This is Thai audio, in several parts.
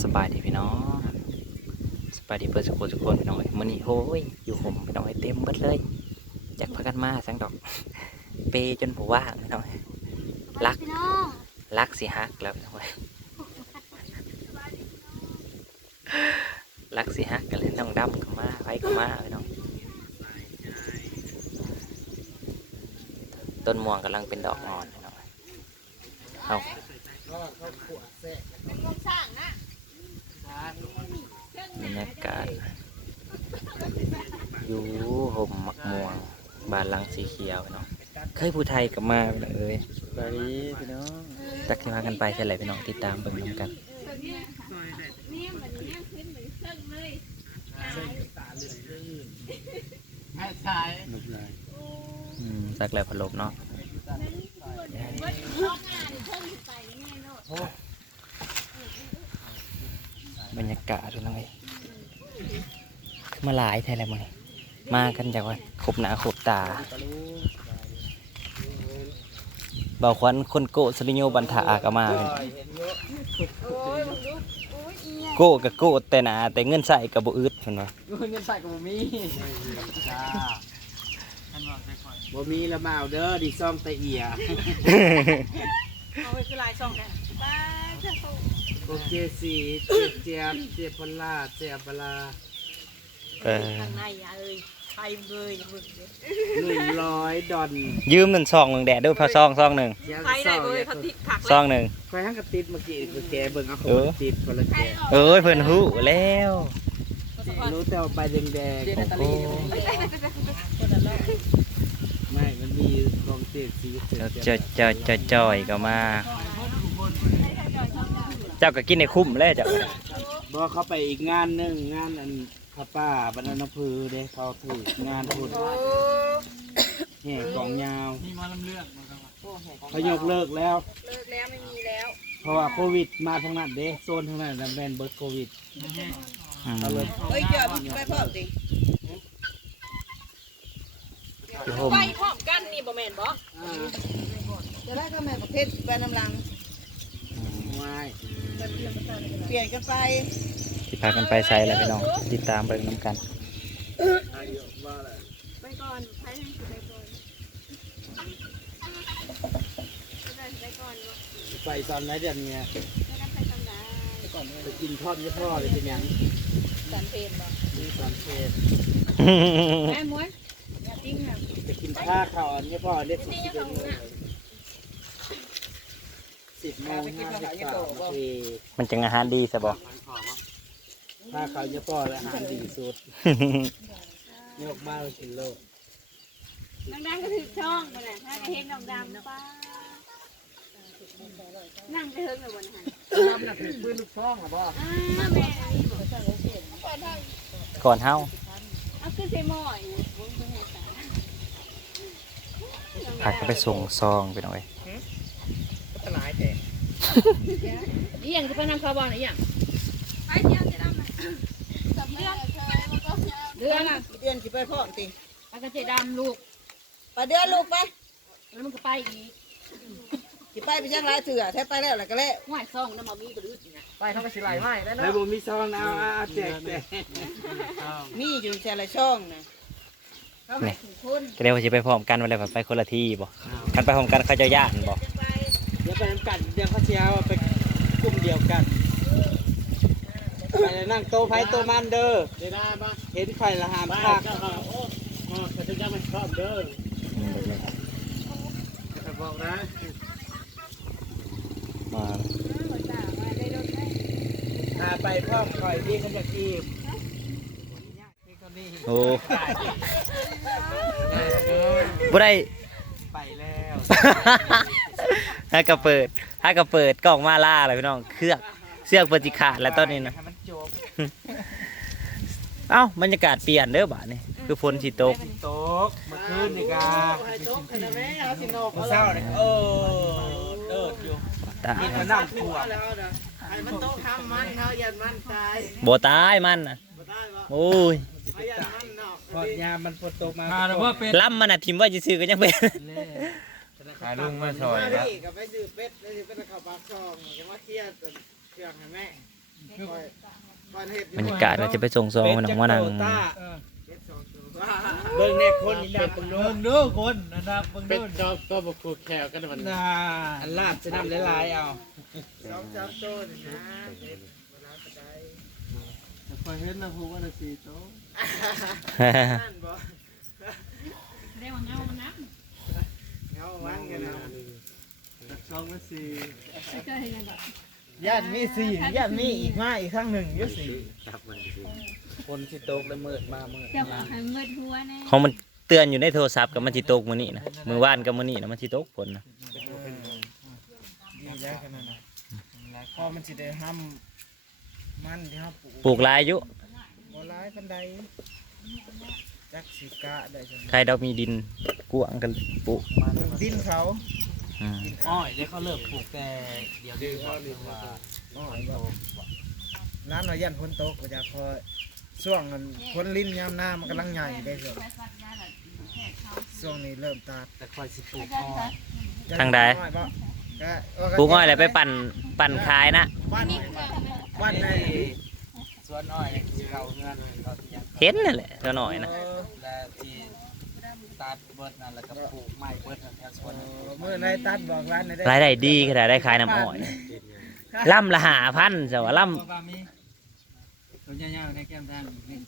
สบายดีพี่น้องสบายดีเปิดสุขทุกคนพี่น้องเอ้ยมื้อนี้โหยอยู่ห่มพี่น้องเอ้ยเต็มเบิดเลยอยากพากันมาสังดอก เปจนผู้ว่างพี่น้องเอ้ยรักพี่น้องรักสิฮักแล้วพี่น้องเอ้ยรักสิฮักกันเลยน้องดำก็มาไปก็มาพี่น้องต้นม่วงกำลังเป็นดอกอ่อนพี่น้องเอ้ยเอาเป็นงมสร้างนะ บรรยากาศอยู่ห่มมักม่วงบ้านหลังสีเขียวพี่น้องเคยผู้ไทยกับมาพี่น้องเอ้ยสวัสดีพี่น้องจักที่พากันไปใช่ไหมพี่น้องติดตามเบิ่งนำกันเนี่ยเหมือนเนี่ยขึ้นเหมือนเครื่องเลยแม่ชายหนุกเลยอืมสักแล้วพะโลบเนาะ ว่าท้องงานเครื่องไปง่ายเนาะ บรรยากาศพี่น้องเอ้ยคือ มาหลายไทยแล้วมั้งมากันจากว่าขบหนาขบตาบ่าวควันคนโกะสริโยบันทาก็มาพี่น้องโอ้ยมึงดูโอ้ยอีเนี่ยโกะกับโกะแต่หนาแต่เงินใส่กับบ่อึดเพิ่นว่าเงินใส่กับบ่มีจ้าบ่มีละมาเอาเด้อดิซ่องตะเอียเอาไปคือลายช่องกันป้าเจ้าเขาโอเคสีเจียบเจียบเจียบปลาเจียบปลา เออ ข้างในอะเอ้ยไทยเลยมึงหนึ่งร้อยดอนยืมเงินซองหนึงแดดเด้วยพอซองซองหนึงไทยได้เลยเขาติดผักซองหนึงคอยหังกระติดเมื่อกี้คือแกเบิ่งเอาขอเอองติดคนละแกเอ้ยเพิ่นฮู้แล้วรู้แต่ว่าใบแดงโอ้ๆไม่มันมีกองเจ็ดสีเจ้าเจ้าเจ้าเจ้าจ้อยก็มา เจ้าก็กินในคุ้มแล้วเจ้าบ่เขาไปอีกงานหนึงงานอัน ข้าป้าบรรณพือเด้เขาถืองานพูดแห่กองยาวเขายกเลิกแล้ว เลิกแล้วไม่มีแล้ว เพราะว่าโควิดมาทางนั้นเด้โซนทางนั้นน่ะแมนเบิร์ดโควิดอืมเขาเลยเฮ้ยเจอไปเพิ่มดิคือห่มไปพร้อมกันนี่บ่แม่นบ่จะได้ก็แม่ประเภทแบรนด์น้ำลังไม่เปลี่ยนกันไป ที่พากันไปใส่แล้วพี่น้อง ติดตามเบิ่งน้ำกัน ไปก่อนไปให้สิไปก่อนไปก่อนเนาะไปตอนไหนเดือนเนี้ยไม่ได้ไปตอนไหนไปกินทอดยี่พ่อเลยเป็นหยังสันเพนบ่มีตอนเพลแม่ม้วนอย่าทิ้งนะจะกินข้าวข้าวอันยี่พ่อเรียกสิบสิบเอ็ดโมงสิบโมงห้าสิบสามนาทีมันจังอาหารดีซะบ่ ข้าวข้าวยี่พ่อและอาหารดีสุดยกมาเรากินโลกดังๆก็ถือช่องมาแหละถ้าเห็นดำๆป้านั่งไปเฮิงเลยวันนั้นทำหนักปืนลูกช่องหรอบ่อ่าแม่ก่อนเฮาเอาขึ้นใส่หม้ออีกบุ้งเพิ่งให้ตาพากันไปส่งซองพี่น้องเอ้ยก็หลายแต่อีหยังจะไปนำคาร์บอนอีหยังไปเที่ยวจะดำไหมกับเรื่อง เดือนเดือนสิไปพร้อมติไปกระเจดำลูกไปเดือนลูกไปแล้วมันก็ไปอีกสิไปไปจังไรเถื่อแท้ไปแล้วล่ะก็แล้วห้วยซ่องน้ำมันมีกระดึ๊ดนี่นะไปเขาไปสิไหลไม้แล้วแล้วผมมีซองเอาเอาแจกแจกมีอยู่แต่ละช่องนะนี่ก็เดี๋ยวว่าสิไปพร้อมกันวันไรไปคนละที่บ่กันไปพร้อมกันเขาเจะย่านบ่เดี๋ยวไปน้ำกันเดี๋ยวเขาเชียวไปกลุ่มเดียวกัน ไปนั่งโต๊ะไผ่โต๊ะมันเด้อเห็นไข่ละหามคักอืมแบบนี้บอกนะมาพาไปพ่อมคอยที่เขาจะกีบโอ้บ่ได้ ไปแล้วให้กระเปิดให้กระเปิดกล่องมาล่าเลยพี่น้อง เครือกเสื้อกเปิดจิขาดแล้วตอนนี้นะให้มัน จบเอ้าบรรยากาศเปลี่ยนเด้อบ่านี่คือฝนสิตกโต๊ะเมื่อคืนนี่กาให้โต๊ะขนาดแม่เอาสินกเมื่อเช้าเนี่ยเออเดิดอยู่ตายกินมาน้ำถั่วแล้วนะให้มันโต๊ะทำมันเขายันมันตายบ่ตายมันน่ะโอ้ยเขายันมันเนาะพอดยามมันฝนตกมามาแล้วว่าเป็นล้ำมันน่ะทิมไว่าซื่อๆก็ยังเป็นหาลุงมาซอยมาแล้วดิกับไปซื้อเป็ดไปซื้อเป็ดข้าวปลาซองจะมาเคลียร์เครื่องให้แม่ม บรรยากาศเราจะไปส่งซองมันออกมานั่งเบิ่งในคนนี่ดับเบิ่งเบิ่งดูคนนะครับเบิ่งเป็ดูนจอบตัวบุกคูแขวกันมันน่าอันลาบจะนำหลายๆเอาสองสามโตนี่นะเด็ดเวลาก็ได้จะไปเห็นนะผู้ว่าได้สี่โตนั่นบ่ได้ว่าเงามันน้เงาวันกันนะจากสองและสี่ำไปเจอเห็นยังก่อนญาติมีสี่ญาติมีอีกมาอีกครั้งหนึ่งอยี่สี่คนที่ตกแล้วมืดมามืดจะบอกให้เงินหัวแน่ของมันเตือนอยู่ในโทรศัพท์กับมันสิตกมื้อนี้นะมื้อวานกับมื้อนี้นะมันสิตกฝนนะดีแล้วขนาดนั้นแล้วพอมันสิได้ห้ำมันที่ห้าปลูกปลูกหลายอยู่บ่ร้ายปันใดจักสิกะได้จังใครเรามีดินกว้างกันปลูกมันดินเขา อืมดินอ้อยเดี๋ยวเขาเลิกปลูกแต่เดี๋ยวดื้อเขาเรียกว่าอ้อยบ่ร้านเรายันพ้นตกก็จะพอช่วงนั้นพ้นลิ้นยามหน้ามันกำลังใหญ่ได้ช่วงช่วงนี้เริ่มตัดแต่คอยสิปลูกอ้อยทางใดอ้อยบ่ก็ปลูกอ้อยอะไรไปปั่นปั่นขายนะบ้านบ้านในสวนอ้อยที่เราเงินเราที่ยังเห็นนั่นแหละเท่าน้อยนะและที่ ตัดเบิดนั่นแล้วก็ปลูกไม้เบิดนั่นแถวสวนนั่นเมื่อไรตัดบอกร้านในรายได้ดีขนาดได้ขายน้ำอ้อยล่ำละหาพันสวะล่เพราะว่ามีตัวยาวๆในแก้มทางนี่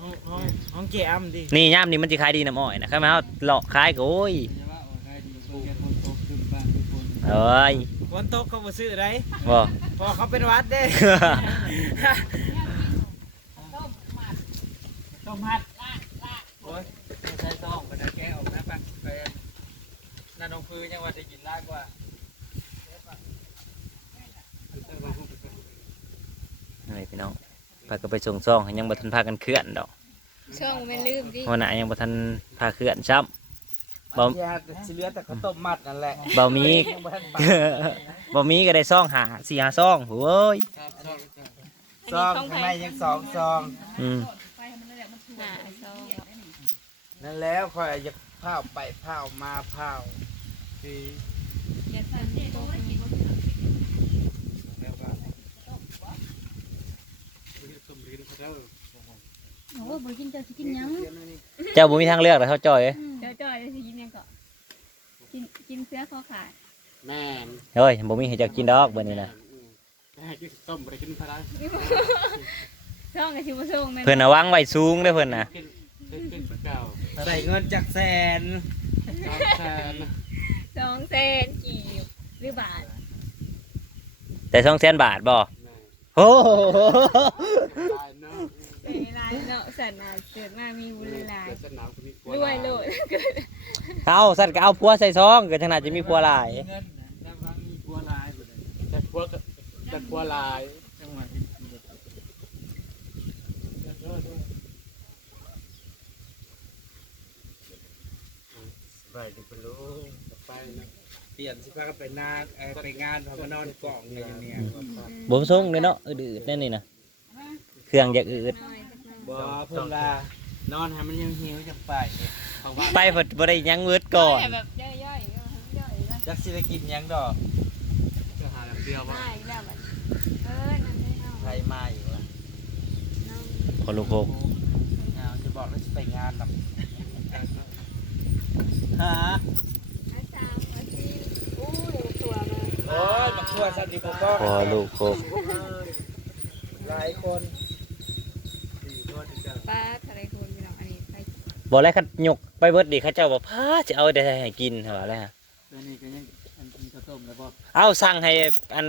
ห้องห้องห้องเกมดิำนี่ย่ามนี่มันจะขายดีน้ำอ้อยนะข้ามาเอาหลอกขายก็โอ้ยจะว่าโอ้ยใครดีปลูกแค่คนโตขึ้นบ้านทุกคนเอ้ยคนตกเขาบ่ซื้อไรบ่ พอเขาเป็นวัดเด้ ต้มฮัดโอ้ยไม่ ใช่ต้องไปนะแกออกนะไปไปนั่นน้องพื้นยังว่าจะกินรากกว่าอะไรพี่น้องพาก็ไปส่งซองให้ยังบ่ทันพากันเคลื่อนดอกช่องไม่ลืมดิวันหน้ายังบ่ทันพาเคลื่อนซ้ำบ่บางทีสิเหลือแต่ข้าวต้มมัดนั่นแหละบ่มียังบ่ทันไปบ่มีก็ได้ซองหาสี่หาซองโอ้ยครับชอบซองข้างในยังสองซองอืมหาช่อง นั่นแล้วคอยจะเผาไปเผามาเผาคืออย่าสั่นโตมีแล้วก็โอ้บ่กินจะสิกินหยังเจ้าบ่มีทางเลือกแล้วเขาจ่อยเอ้ยเดี๋ยวจ่อยจะสิกินหยังก็กินกินเสื้อคอขาดแม่นเฮ้ยบ่มีให้เจ้ากินดอกเบิ่นี้นะให้กินต้มไปกินพะไรช่องก็สิบ่ส่งแม่นเพิ่นน่ะวางไว้สูงเด้อเพิ่นน่ะ กินกินเก่าใส่เงินจากแสนสามแสนสองแสนกีบหรือบาทแต่200,000บาทบ่แม่โอ้โหตายเนาะใจร้ายเนาะสันน่ะเกิดมามีบุญหลายเกิดสนามคนนี้รวยโลดเกิดเอาสัตว์ก็เอาผัวใส่ซองก็ขนาดจะมีผัวหลายเงินแล้วว่ามีบัวลายหมดเลยแต่พวกแต่พวกลาย จังหวัดที่ ไปดิไปรู้ไปนะเปลี่ยนสิพากันไปนาเอ่อไปงานพอมานอนกล่องเลยอย่างเนี่ยบ่ส่งเลยเนาะอืดๆนั่นนี่นะเครื่องอยากอืดน้อยจักหน่อยบ่เพิ่นลานอนให้มันยังหิวจังไปของบ้านไปบ่บ่ได้หยังมืดก่อนแต่แบบย่อยๆก็ทั้งย่อยแล้วจักสิได้กินหยังดอกจะหาอย่างเดียวว่าได้อีกแล้วบัดเออนั่นได้เนาะไทยมาอยู่ละน้องพอลูกโคกเอาจะบอกแล้วจะไปงานนำ ฮะอาสามอาสี่อู้ตัวมาโอ้ยบักทั่วสันติบุก็พอลูกโคกหลายคนป้าทะเลคุณพี่น้องอันนี้ไปบ่แล้วเขายกไปเบิดดิเขาเจ้าบอกพาจะเอาได้ให้กินเหรอแล้วตัวนี้ก็ยังอันกินข้าวต้มแล้วบ่เอาสั่งให้อัน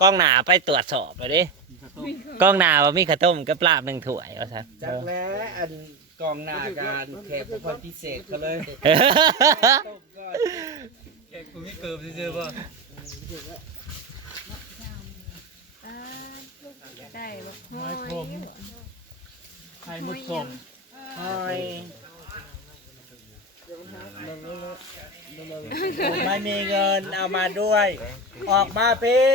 กล้องหน้าไปตรวจสอบเลยดิกินข้าวต้มกล้องหน้าว่ามีข้าวต้มกับปลาบหนึ่งถ้วยเอาซะจักแล้วอัน กองหน้าการแขกผู้คนพิเศษเขาเลยต้มก่อนแกกูไม่เกิบซื่อๆบ่ป้าลูกได้บอกห้อยไข่มุดสมหอยไม่มีเงินเอามาด้วย ออกมาพี่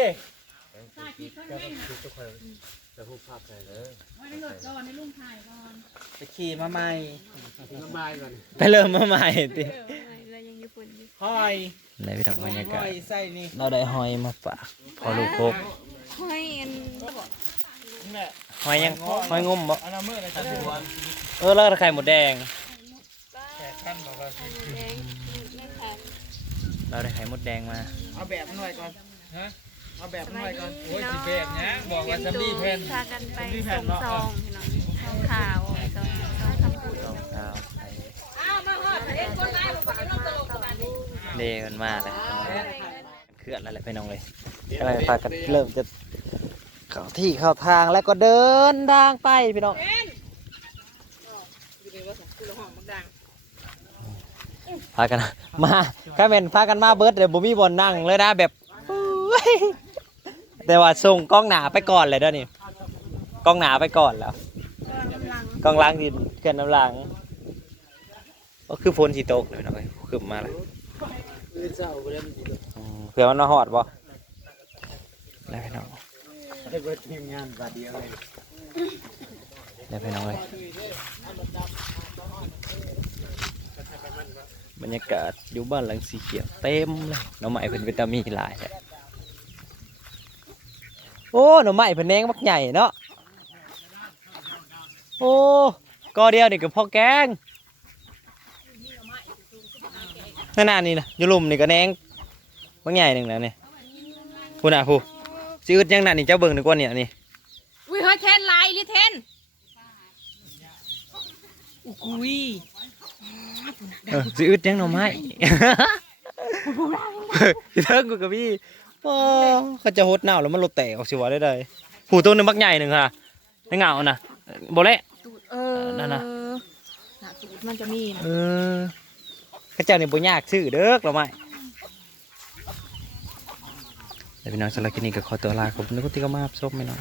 ไปขี่มาใหม่น้ำลายก่อนไปเริ่มมาใหม่ติเออเรายังญี่ปุ่นอยู่หอยในพิธีบรรยาหกาศอยใส่นี่เราได้หอยมาฝากพอลูกโคกห้อยอันนี่แหละหอยยังหอยงมบ่อันนั้นเมื่อไรจะดูวันเออแล้วไข่หมดแดง แขกขั้นบอกว่าสิเราได้ไข่มดแดงมาเอาแบบมันไว้ก่อนฮะ เอาแบบมันไว้ก่อนโอ้ยสิแบบเนี้ยบอกว่าซัมบี้เพนพากันไปส่งซองพี่น้องซองข่าวซองซองทำบุญลองข้าวไข่อ้าวมาฮอดเอ็นคนร้ายบอกว่าน้องตลกประมาณนี้เดมันมาแล้วเคลื่อนแล้วแหละพี่น้องเลยก็เลยพากันเริ่มจะเข้าที่เข้าทางแล้วก็เดินทางไปพี่น้องอยู่ในว่าสักคือห้องมันดังพากันมาก็เป็นพากันมาเบิร์ดเดี๋ยวบ่มีบอลนั่งเลยนะแบบโอ้ย แต่ว่าส่งกล้องหนาไปก่อนเลยเด้อนี่กล้องหนาไปก่อนแล้วกล้องล้างดินเกินน้ำหลังก็คือฝนสีตกเลยนะเว้ยคือมาแล้อเจ้าบ่ได้นสิอืมเผื่อมันมาหอดบ่แล้พี่น้องได้เบิดทีมงานบาดเดียวเลยแล้วพี่น้องเลยบรรยากาศอยู่บ้านหลังสีเขียวเต็มเลยหน้องใหม่เป็นวิตามีหลายแหละ โอ้หน้องใหม่เป็นแนงมักใหญ่เนาะโอ้ก็เดียวนี่ก็พอแกงนั่นน่ะนี่นะอยุลุมนี่ก็แนงมักใหญ่หนึ่งแล้วนี่พูน่ะพูสิอึดยังน่ะนี่เจ้าเบิ่งดีกว่าเนี่ยนี่อุ้ยเฮ้ยเทนไลน์หรือเทนอุ้ยเออสิอึดยังหน่อไม้สิเทิงกูกับพี่ โอ้เขาจะหดหนาวแล้วมันรถแตกออกสิวะได้เลยผู้ตัวหนึงบักใหญ่หนึ่งค่ะในเหงาน่ะบ่เละเออนั่นน่ะ น่ะสูตรมันจะมีนะเออเข้าเจ้านี่บ่ยากซื้อเด้อหรอไม่แล้วพี่น้องสำหรับคลิปนี้ก็ขอตัวลาขอบคุณทุกคนที่เข้ามารับชมพี่น้อง